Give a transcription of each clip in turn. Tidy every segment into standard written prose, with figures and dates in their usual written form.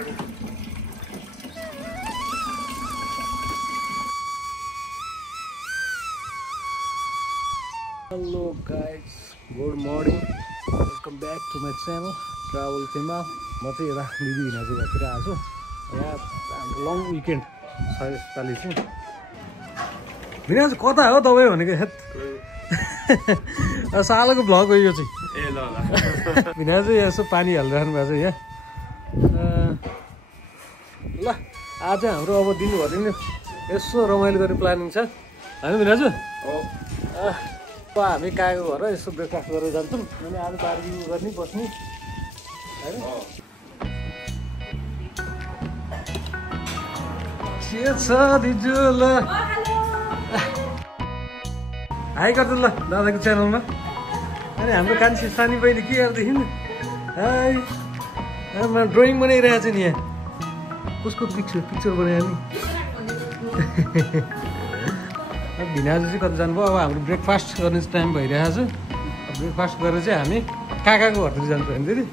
Hello guys, good morning. Welcome back to my channel Travel Thema. म चाहिँ यता दिदी हिँडाजु घरतिर आएको छु। यहाँ हाम्रो लङ विकेन्ड छ यसपालि चाहिँ। भिनाजु कता हो तपाईँ भनेको हेत सालको भ्लग हो यो चाहिँ। ए ल ल भिनाजु यसो पानी हालिराख्नु भएको छ यहाँ। ल आज हाम्रो अब दिनभरि नै यसो रमाइलो गर्ने प्लानिङ छ होइन भिनाजु? हामी कागो घर यसो ब्रेकफास्ट गरेर जान्छौँ अनि आज बारबिक्यु गर्ने बस्ने होइन। के छ दिजु ल हाई गर्छु ल दादाको च्यानलमा। अनि हाम्रो कान्छी सानी बहिनी के गर्दैछिन्? हाई ड्रइङ बनाइरहेको छु नि यहाँ। कसको पिक्चर बनायो नि? भिनाजु चाहिँ कति जानुभयो? अब हाम्रो ब्रेकफास्ट गर्ने टाइम भइरहेको छ। ब्रेकफास्ट गरेर चाहिँ हामी काकाको घरतिर जान्छौँ होइन दिदी?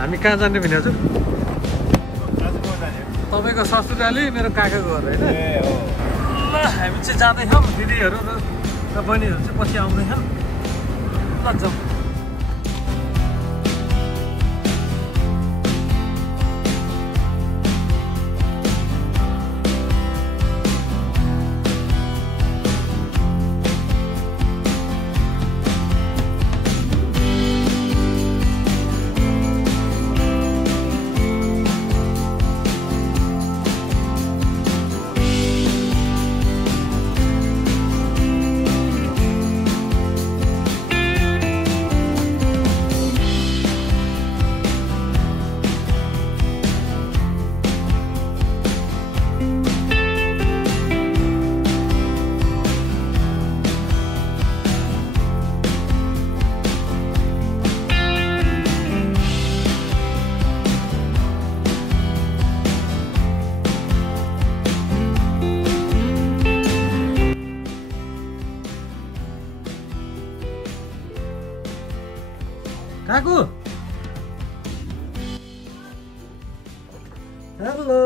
हामी कहाँ जाने भिनाजु? तपाईँको ससुराली मेरो काकाको घर होइन? ल हामी चाहिँ जाँदैछौँ। दिदीहरू र बहिनीहरू चाहिँ पछि आउँदैछन्। ल जाउँ। काकु हेलो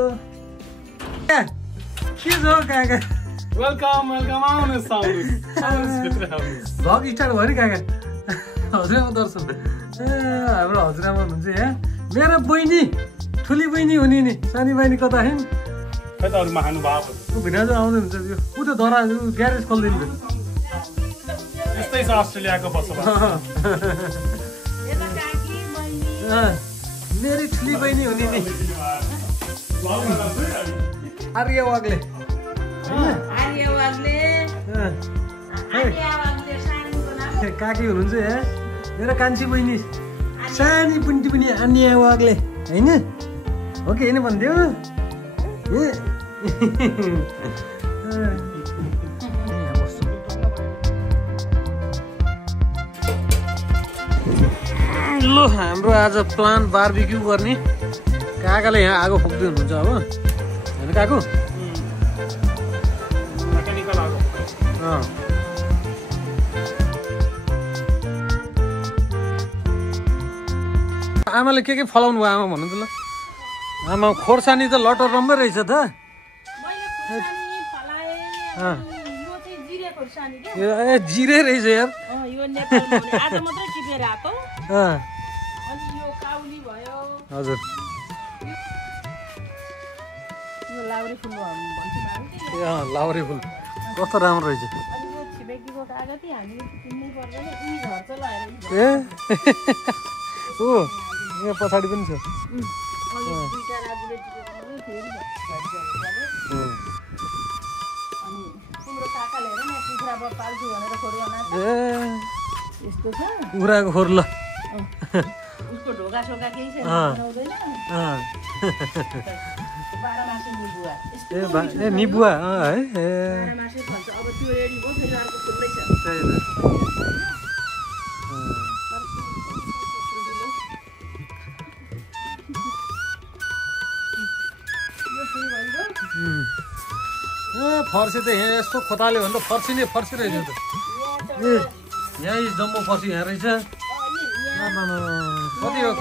के छ काका? वेलकम आउनुहोस् भ्लग स्टार्ट भयो नि काका। हजुरआमा दर्शन हाम्रो हजुरआमा हुनुहुन्छ यहाँ। मेरो बहिनी ठुली बहिनी हुने नि सानी बहिनी कता है? खै त अरूमा खानु भएको भिनाजु आउँदै हुन्छ। ऊ त्यो दरा ग्यारेज खोलिदिनु। यस्तै छ अस्ट्रेलियाको बसोबास। मेरी ठुली बहिनी हुने नि आर्य वाग्ले। काकी हुनुहुन्छ यहाँ मेरो कान्छी बहिनी सानी पुन्टी पनि आनिया वाग्ले होइन? हो कि होइन भनिदियो? ल हाम्रो आज प्लान बारबिक्यु गर्ने। काकाले यहाँ आगो फुक्दै हुनुहुन्छ अब होइन काकु? आमाले के फलाउनु भयो आमा भन्नु त ल? आमा खोर्सानी त लटर राम्रो रहेछ त। ए जिरे रहेछ यार। हजुर लाउरी फुल कस्तो राम्रो रहेछ। ए ओ यहाँ पछाडि पनि छ। कुखुराको खोर ल उसको ढोका सोका केही छैन बनाउँदैन। ए निबुवा है ए अब त्यो रेडी भयो फेरि अर्को फुल्दै छ। फर्सी त यहाँ यस्तो खोताल्यो भने त फर्सी नै फर्सी रहेछ त ए यहाँ जम्बो फर्सी यहाँ रहेछ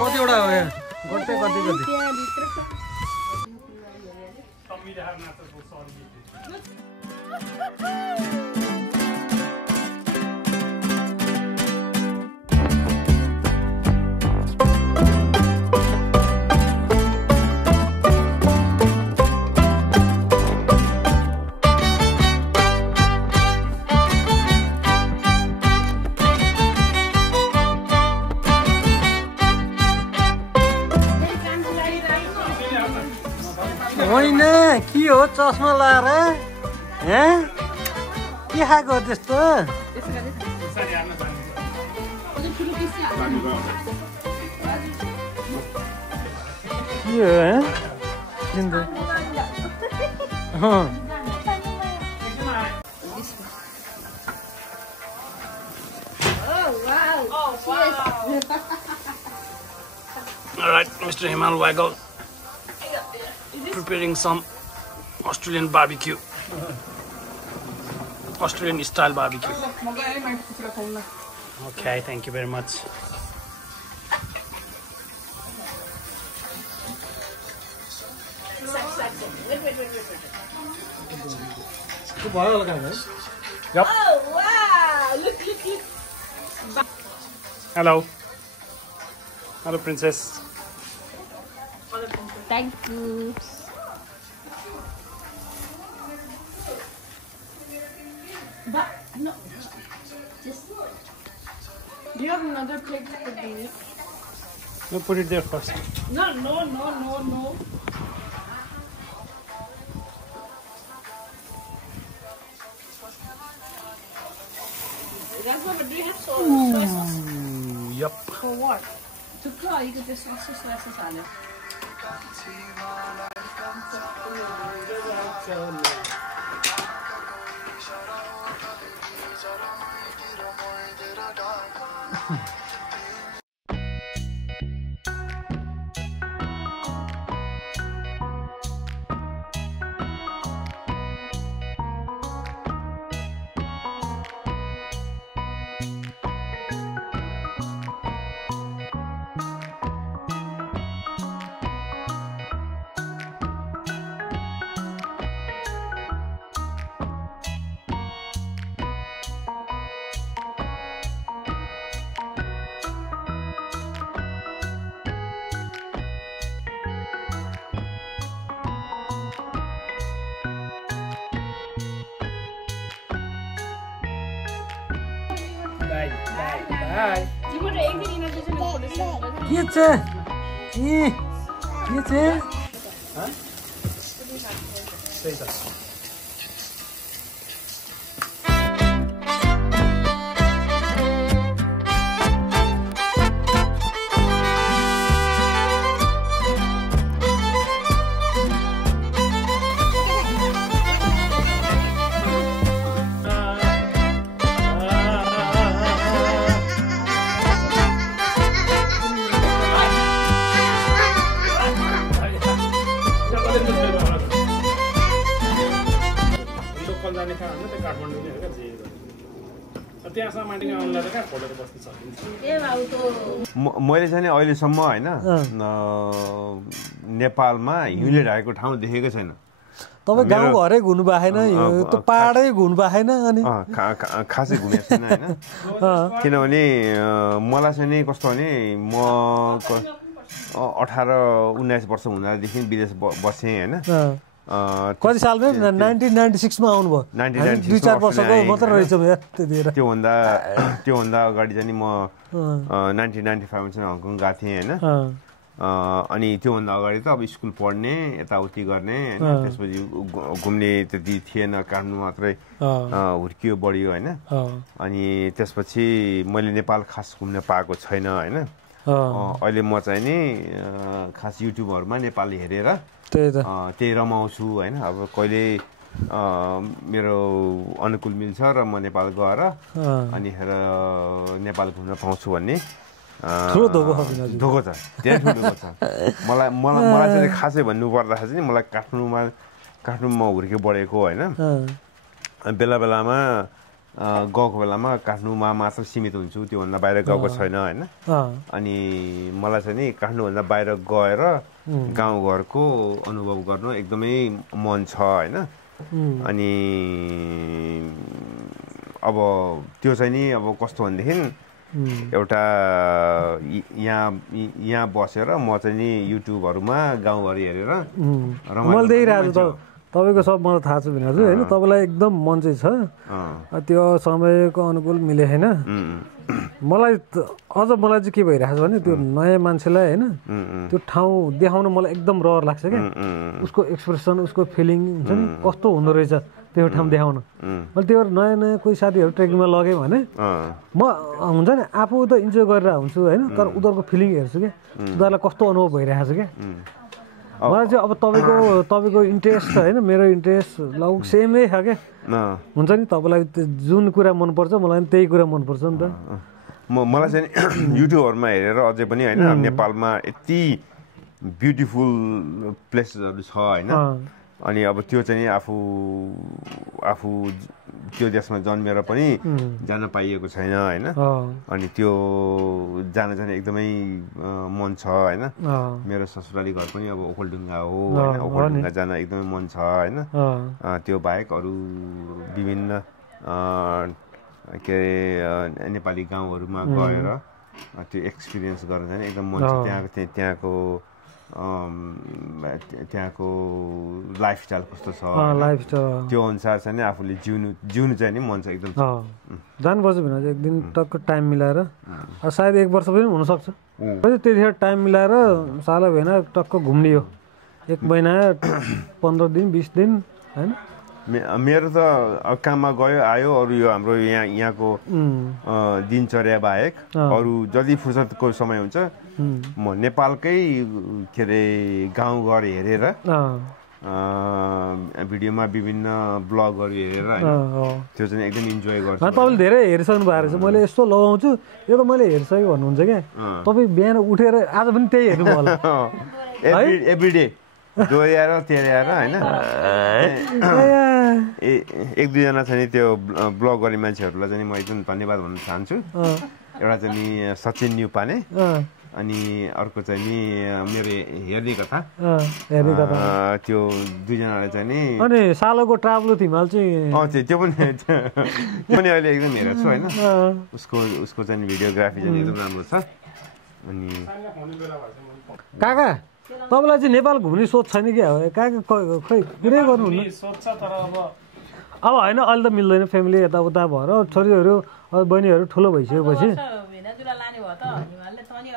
कतिवटा हो यहाँ कति होइन के हो चस्मा लाएर के खाएको त्यस्तो के हो Alright, Mr. Himal Waggle preparing some Australian barbecue. Australian style barbecue. Okay, thank you very much. Yep. Oh wow! Look. Hello. Hello, princess. Thank you. But no, just. Do you have another plate to put in it? No, put it there first. No. But do you have soy sauce? Yup. For what? To cook, you could just sauce on it. Bye. You want to egg it in a different position? के छ Stay there. मैले चाहिँ अहिलेसम्म होइन नेपालमा हिउँले ढाकेको ठाउँ देखेको छैन। तपाईँ गाउँ घरै घुम्नु भएन त्यो पाहाडै घुम्नु भएन अनि खासै घुमेको छैन होइन किनभने मलाई चाहिँ नि कस्तो भने म 18-19 वर्ष हुँदादेखि विदेश बसेँ होइन। कति सालमा 1996 मा आउनुभयो 2-4 वर्षको मात्र रहेछ त्यतिखेर त्योभन्दा अगाडि चाहिँ म 1995 मा हङकङ गएको थिएँ होइन। अनि त्योभन्दा अगाडि त अब स्कुल पढ्ने यताउति गर्ने होइन त्यसपछि घुम्ने त्यति थिएन काठमाडौँ मात्रै हुर्कियो बढियो होइन। अनि त्यसपछि मैले नेपाल खास घुम्न पाएको छैन होइन। अहिले म चाहिँ नि खास युट्युबहरूमा नेपाली हेरेर त्यही रमाउँछु होइन। अब कहिले मेरो अनुकूल मिल्छ र म नेपाल गएर अनि नेपाल घुम्न पाउँछु भन्ने धोको छ त्यहाँ ठुलो छ। मलाई चाहिँ खासै भन्नु पर्दाखेरि चाहिँ मलाई काठमाडौँमा हुर्के बढेको होइन। बेला बेलामा गएको बेलामा काठमाडौँमा मात्र सीमित हुन्छु, त्योभन्दा बाहिर गएको छैन होइन। अनि मलाई चाहिँ नि काठमाडौँभन्दा बाहिर गएर गाउँघरको अनुभव गर्नु एकदमै मन छ होइन। अनि अब त्यो चाहिँ नि अब कस्तो भनेदेखि एउटा यहाँ बसेर म चाहिँ नि युट्युबहरूमा गाउँघर हेरेर मैले देखिरहेको छु तपाईँको सब मलाई थाहा छ भने होइन, तपाईँलाई एकदम मन चाहिँ छ, त्यो समयको अनुकूल मिले होइन। मलाई अझ मलाई चाहिँ के भइरहेको छ भने त्यो नयाँ मान्छेलाई होइन त्यो ठाउँ देखाउन मलाई एकदम रहर लाग्छ क्या, उसको एक्सप्रेसन उसको फिलिङ हुन्छ नि कस्तो हुँदो रहेछ त्यो ठाउँ देखाउन। मैले त्यो नयाँ नयाँ कोही साथीहरू ट्रेकिङमा लगेँ भने म हुन्छ नि आफू त इन्जोय गरेर हुन्छु होइन, तर उनीहरूको फिलिङ हेर्छु क्या, उनीहरूलाई कस्तो अनुभव भइरहेको छ क्या। मलाई चाहिँ अब तपाईँको इन्ट्रेस्ट छ होइन, मेरो इन्ट्रेस्ट लगभग सेमै छ क्या, हुन्छ नि तपाईँलाई जुन कुरा मनपर्छ मलाई पनि त्यही कुरा मनपर्छ नि त। मलाई चाहिँ युट्युबहरूमा हेरेर अझै पनि होइन नेपालमा यति ब्युटिफुल प्लेसेसहरू छ होइन। अनि अब त्यो चाहिँ आफू त्यो देशमा जन्मेर पनि जान पाइएको छैन होइन। अनि त्यो जान चाहिँ एकदमै मन छ होइन। मेरो ससुराली घर पनि अब ओखलढुङ्गा हो होइन, ओखलढुङ्गा जान एकदमै मन छ होइन। त्यो बाहेक अरू विभिन्न के अरे नेपाली गाउँहरूमा गएर त्यो एक्सपिरियन्स गर्न चाहिँ एकदम मन छ। त्यहाँको लाइफस्टाइल कस्तो छ, त्यो अनुसार चाहिँ आफूले जिउनु चाहिँ नि मन छ एकदम। जानुपर्छ भने चाहिँ एक दिन टक्क टाइम मिलाएर, सायद 1 वर्ष पनि हुनसक्छ, त्यतिखेर टाइम मिलाएर साला भएन टक्क घुम्ने हो, 1 महिना 15 दिन 20 दिन होइन। मेरो त काममा गयो आयो, अरू यो हाम्रो यहाँको दिनचर्या बाहेक अरू जति फुर्सदको समय हुन्छ म नेपालकै के अरे गाउँघर हेरेर भिडियोमा विभिन्न ब्लगहरू हेरेर त्यो चाहिँ एकदम इन्जोय गर्छु। तपाईँले धेरै हेरिसक्नु भएको रहेछ, मैले यस्तो लगाउँछु यो त मैले हेरिसकेँ भन्नुहुन्छ क्या। तपाईँ बिहान उठेर आज पनि त्यही हेर्नु होला एभ्रिडे दोहोऱ्याएर तेह्रयाएर होइन। 1-2 जना चाहिँ त्यो ब्लग गर्ने मान्छेहरूलाई चाहिँ म एकदम धन्यवाद भन्न चाहन्छु। एउटा चाहिँ नि सचिन न्युपाने, अनि अर्को चाहिँ नि मेरो हेर्ने कथा त्यो 2 जनाले चाहिँ नि, अनि सालोको ट्राभल थिमाल चाहिँ त्यो पनि अहिले एकदम हेरेको छु होइन। उसको चाहिँ भिडियोग्राफी चाहिँ एकदम राम्रो छ। अनि काका तपाईँलाई चाहिँ नेपाल घुम्ने सोच छैन क्या हो काका, खै कुरै गर्नुहुन्न अब होइन, अहिले त मिल्दैन, फ्यामिली यताउता भएर छोरीहरू बहिनीहरू ठुलो भइसकेपछि।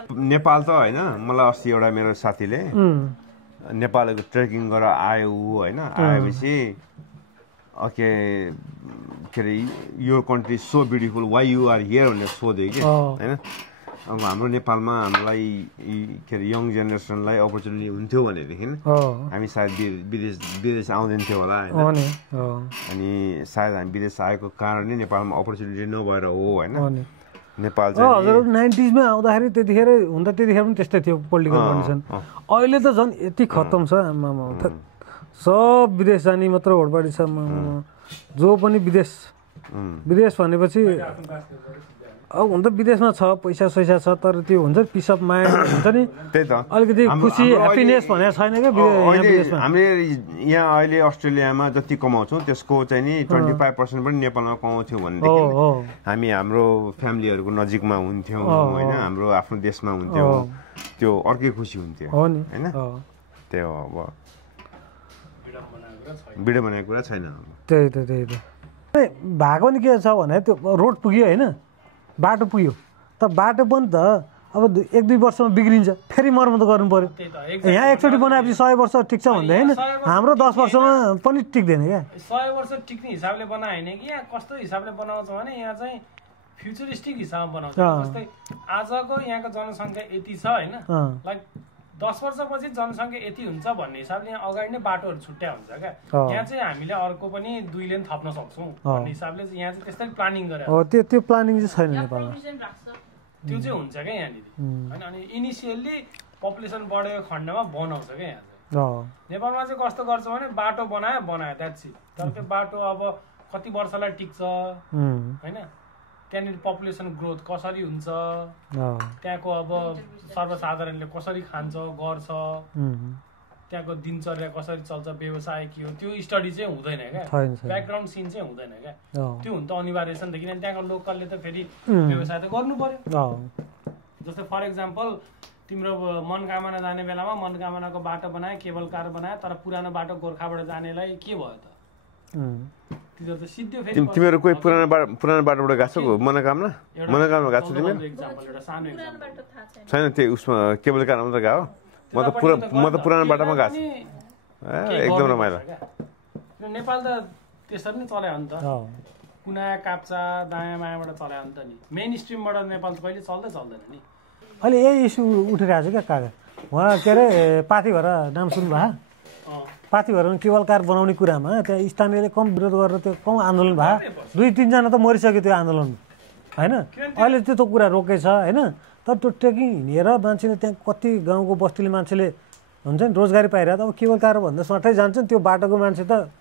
नेपाल त होइन, मलाई अस्ति एउटा मेरो साथीले नेपालको ट्रेकिङ गरेर आयो होइन, आएपछि के अरे यो country so beautiful why you are here भनेर सोध्यो कि होइन। अब हाम्रो नेपालमा हामीलाई के अरे यङ जेनेरेसनलाई अपर्च्युनिटी हुन्थ्यो भनेदेखि हामी सायद विदेश आउँदैन थियो होला होइन। अनि सायद हामी विदेश आएको कारणले नेपालमा अपर्च्युनिटी नभएर हो होइन। नेपाल चाहिँ हजुर 90s मा आउँदाखेरि त्यतिखेर हुँदा त्यतिखेर पनि त्यस्तै थियो पोलिटिकल कन्डिसन। अहिले त झन् यति खत्तम छ, सब विदेश जाने मात्र होडबाडी छ। जो पनि विदेश भनेपछि अब हुन त विदेशमा छ, पैसा सैसा छ, तर त्यो हुन्छ पिस अफ माइन्ड हुन्छ नि, त्यही त अलिकति खुसी ह्याप्पिनेस भनेर छैन क्या विदेशमा। हामीले यहाँ अहिले अस्ट्रेलियामा जति कमाउँछौँ त्यसको चाहिँ नि 25% पनि नेपालमा कमाउँथ्यौँ भनेदेखि हामी हाम्रो फ्यामिलीहरूको नजिकमा हुन्थ्यौँ होइन, हाम्रो आफ्नो देशमा हुन्थ्यौँ, त्यो अर्कै खुसी हुन्थ्यो होइन। त्यही हो, अब भिडियो बनाएको कुरा छैन। त्यही त भएको नि के छ भने त्यो रोड पुग्यो होइन, बाटो पुग्यो त, बाटो पनि त अब 1-2 वर्षमा बिग्रिन्छ, फेरि मर्मत गर्नु पर्यो। यहाँ एकचोटि बनाएपछि 100 वर्ष ठिक छ भन्दै होइन, हाम्रो 10 वर्षमा पनि टिक्दैन क्या। 100 वर्ष टिक्ने हिसाबले बनायो होइन कि यहाँ कस्तो हिसाबले बनाउँछ भने यहाँ चाहिँ फ्युचरिस्टिक हिसाबमा बनाउँछ। जस्तै आजको यहाँको जनसङ्ख्या यति छ होइन, लाइक 10 वर्षपछि जनसङ्ख्या यति हुन्छ भन्ने हिसाबले यहाँ अगाडि नै बाटोहरू छुट्या हुन्छ क्या। यहाँ चाहिँ हामीले अर्को पनि 2 लेन थप्न सक्छौँ भन्ने हिसाबले यहाँ चाहिँ त्यस्तै प्लानिङ गरेर त्यो प्लानिङ चाहिँ छैन नेपालमा, त्यो चाहिँ हुन्छ क्या यहाँनिर होइन। अनि इनिसियल्ली पपुलेसन बढेको खण्डमा बनाउँछ क्या यहाँ चाहिँ। नेपालमा चाहिँ कस्तो गर्छ भने बाटो बनायो द्याट्स इट, तर त्यो बाटो अब कति वर्षलाई टिक्छ होइन, त्यहाँनिर पपुलेसन ग्रोथ कसरी हुन्छ, त्यहाँको अब सर्वसाधारणले कसरी खान्छ गर्छ, त्यहाँको दिनचर्या कसरी चल्छ, व्यवसाय के हो, त्यो स्टडी चाहिँ हुँदैन क्या, ब्याकग्राउन्ड सिन चाहिँ हुँदैन क्या। त्यो हुन त अनिवार्य छ नि त, किनभने त्यहाँको लोकलले त फेरि व्यवसाय त गर्नु पर्यो। जस्तै फर इक्जाम्पल तिम्रो मनकामना जाने बेलामा मनकामनाको बाटो बनाए, केबल कार बनाए, तर पुरानो बाटो गोर्खाबाट जानेलाई के भयो त? तिनीहरू त सिधै फेरि तिमीहरू कोही पुरानो बाटोबाट गएको छ मनोकामना गएको छ तिमीहरू? एउटा सानो छैन त्यो उसमा केबल कारमा त गयो। म त पुरानो बाटोमा गएको छु। एकदम रमाइलो। नेपाल त त्यसरी नै चलायो नि त, कुना काप्चा दायाँ बायाँबाट चलायो नि त नि, मेन स्ट्रिमबाट नेपाल त कहिले चल्दैन नि। अहिले यही इस्यु उठिरहेको छ क्या काका, उहाँ के अरे पाथी भएर नाम सुन्नुभयो? पाथी भएर केबल कार बनाउने कुरामा त्यहाँ स्थानीयले कम विरोध गरेर त्यो कम आन्दोलन भयो, 2-3 जना त मरिसक्यो त्यो आन्दोलन होइन। अहिले त्यो कुरा रोकेछ होइन, तर त्यो ट्रेकिङ हिँडेर मान्छेले त्यहाँ कति गाउँको बस्तीले मान्छेले हुन्छ नि रोजगारी पाइरहेको, अब केबल कार भन्दा सट्टै जान्छ नि, त्यो बाटोको मान्छे त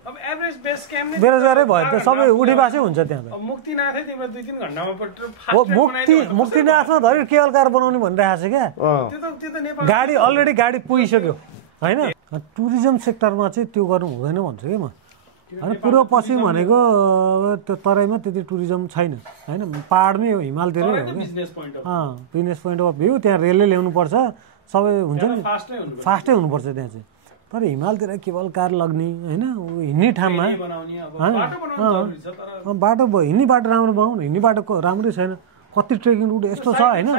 अब एभरेज बेस क्याम्प बेरोजगारै भयो, त सबै उठीबासै हुन्छ त्यहाँ त। मुक्तिनाथै तिम्रो 2-3 घण्टामा मुक्तिनाथमा धरि केबल कार बनाउने भनिरहेको छ क्या, गाडी अलरेडी गाडी पुगिसक्यो होइन। टुरिज्म सेक्टरमा चाहिँ त्यो गर्नु हुँदैन भन्छु कि म होइन। पूर्व पश्चिम भनेको त्यो तराईमा त्यति टुरिज्म छैन होइन, पाहाडमै हो, हिमालतिरै हो क्या, बिजनेस पोइन्ट अफ भ्यू, त्यहाँ रेलले ल्याउनुपर्छ, सबै हुन्छ नि, फास्टै हुनुपर्छ त्यहाँ चाहिँ। तर हिमालतिर केबल कार लग्ने होइन, हिँड्ने ठाउँमा बाटो भयो, हिँड्ने बाटो राम्रो बनाउनु, हिँड्ने बाटो राम्रै छैन, कति ट्रेकिङ रुट यस्तो छ होइन। हो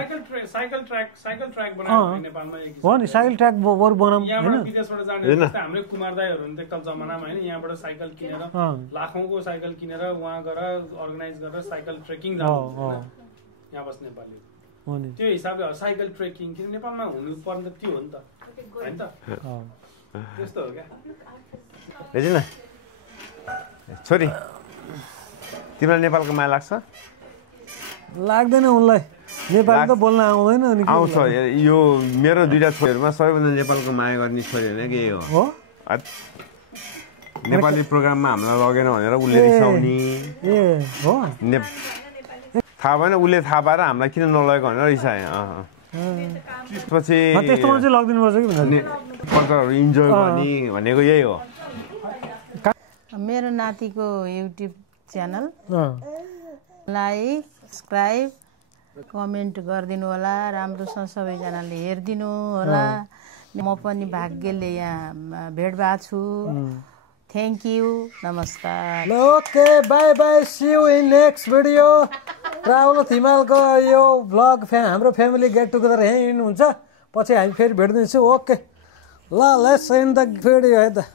नि साइकल ट्र्याक बरु बनाऊँ होइन। हाम्रै कुमार दाईहरू एकल जमानामा होइन, यहाँबाट साइकल किनेर लाखौँको साइकल किनेर उहाँ गएर अर्गनाइज गरेर साइकल ट्रेकिङ जानु यहाँ बस्ने नेपाली, त्यो हिसाबले साइकल ट्रेकिङ किन नेपालमा हुनुपर्ने त त्यो हो नि त होइन त, त्यस्तो हो क्या। छोरी तिमीलाई नेपालको माया लाग्छ? लाग्दैन उनलाई, नेपाली त बोल्न आउँदैन नि। आउँछ, यो मेरो 2टा छोरीहरूमा सबैभन्दा नेपालको माया गर्ने छोरी होइन कि यही हो। नेपाली प्रोग्राममा हामीलाई लगेन भनेर उसले रिसाउने, थाहा भएन उसले थाहा पाएर हामीलाई किन नलगेको भनेर रिसाए। त्यसपछि त्यस्तोमा चाहिँ लगिदिनु पर्छ कि कल्चरहरू इन्जोय गर्ने भनेको यही हो। मेरो नातिको YouTube channel like subscribe comment गरिदिनु होला, राम्रोसँग सबैजनाले हेरिदिनु होला। म पनि भाग्यले यहाँ भेट भएको छु। थ्याङ्क यू, नमस्कार। Okay bye bye, see you in next video. Rahul हिमालको यो भ्लग हाम्रो फ्यामिली गेट टुगेदर यहीँ हुन्छ, पछि हामी फेरि भेट्दैछौँ। ओके ल लेट्स एन्ड द भिडियो है त।